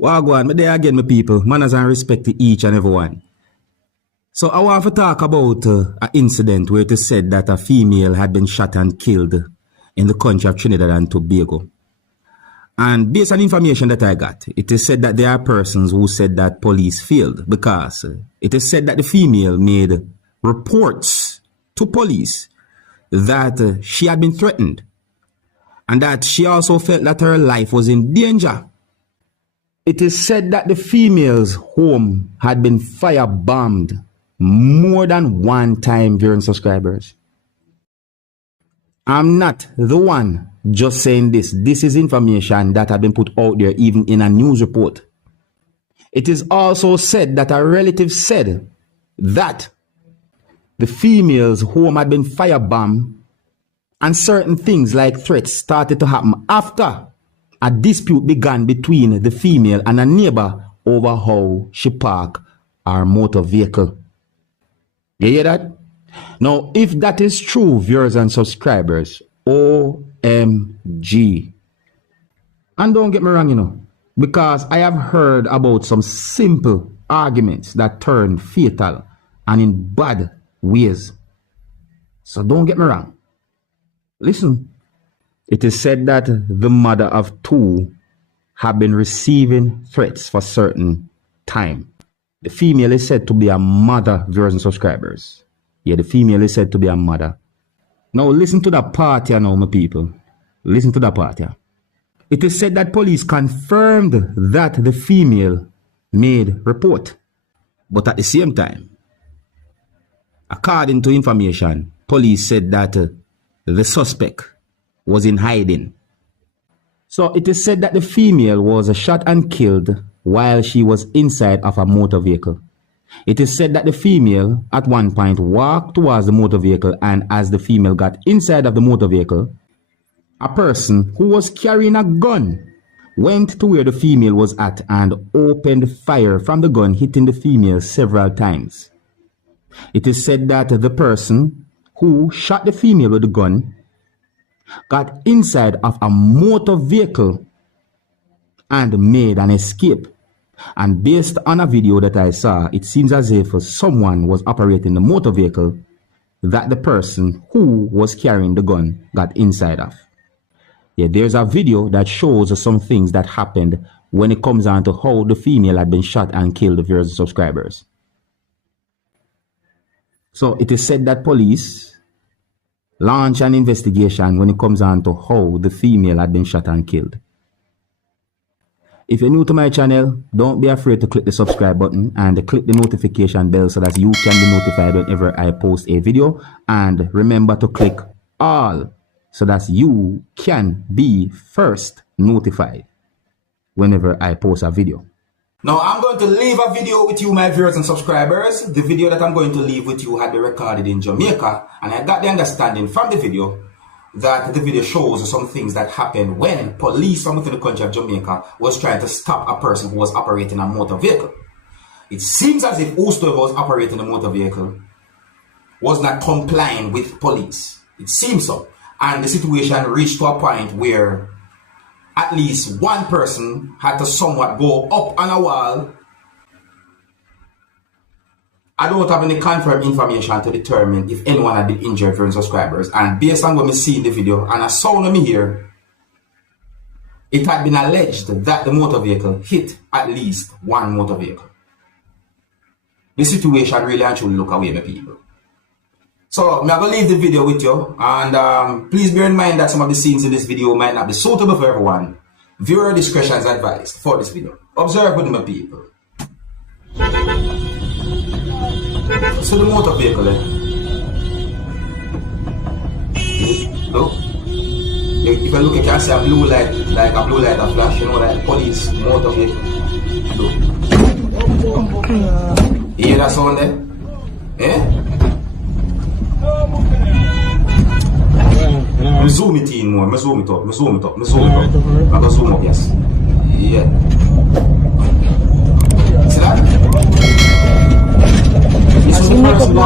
Wagwan, me there again, my people. Manners and respect to each and everyone. So I want to talk about an incident where it is said that a female had been shot and killed in the country of Trinidad and Tobago. And based on information that I got, it is said that there are persons who said that police failed because it is said that the female made reports to police that she had been threatened and that she also felt that her life was in danger. It is said that the female's home had been firebombed more than one time during subscribers. I'm not the one just saying this. This is information that had been put out there even in a news report. It is also said that a relative said that the female's home had been firebombed and certain things like threats started to happen after a dispute began between the female and a neighbor over how she parked her motor vehicle. You hear that? Now, if that is true, viewers and subscribers, OMG. And don't get me wrong, you know, because I have heard about some simple arguments that turn fatal and in bad ways. So don't get me wrong. Listen. It is said that the mother of two have been receiving threats for certain time. The female is said to be a mother, viewers and subscribers. Yeah, the female is said to be a mother. Now listen to that part here now, my people. Listen to that part here. It is said that police confirmed that the female made report. But at the same time, according to information, police said that the suspect was in hiding. So it is said that the female was shot and killed while she was inside of a motor vehicle. It is said that the female at one point walked towards the motor vehicle, and as the female got inside of the motor vehicle, a person who was carrying a gun went to where the female was at and opened fire from the gun, hitting the female several times. It is said that the person who shot the female with the gun got inside of a motor vehicle and made an escape. And based on a video that I saw, it seems as if someone was operating the motor vehicle that the person who was carrying the gun got inside of. Yeah, there's a video that shows some things that happened when it comes on to how the female had been shot and killed, viewers and subscribers. So it is said that police launch an investigation when it comes on to how the female had been shot and killed. If you're new to my channel, don't be afraid to click the subscribe button and click the notification bell so that you can be notified whenever I post a video. And remember to click all so that you can be first notified whenever I post a video. Now, I'm going to leave a video with you, my viewers and subscribers. The video that I'm going to leave with you had been recorded in Jamaica, and I got the understanding from the video that the video shows some things that happened when police from within the country of Jamaica was trying to stop a person who was operating a motor vehicle. It seems as if whosoever was operating a motor vehicle was not complying with police. It seems so. And the situation reached to a point where at least one person had to somewhat go up on a wall. I don't have any confirmed information to determine if anyone had been injured for subscribers. And based on what we see in the video and a sound of me here, it had been alleged that the motor vehicle hit at least one motor vehicle. The situation really and truly look away, my people. So, I'm going to leave the video with you, and please bear in mind that some of the scenes in this video might not be suitable for everyone. Viewer discretion is advised for this video. Observe with my people. So the motor vehicle, look. If you look, you can see a blue light, like a blue light that flash, you know, like police motor vehicle. Look. You hear that sound there? Eh? Me zoom it in more, me zoom it up. I'm gonna zoom up, yes. Yeah. See that? This is the person who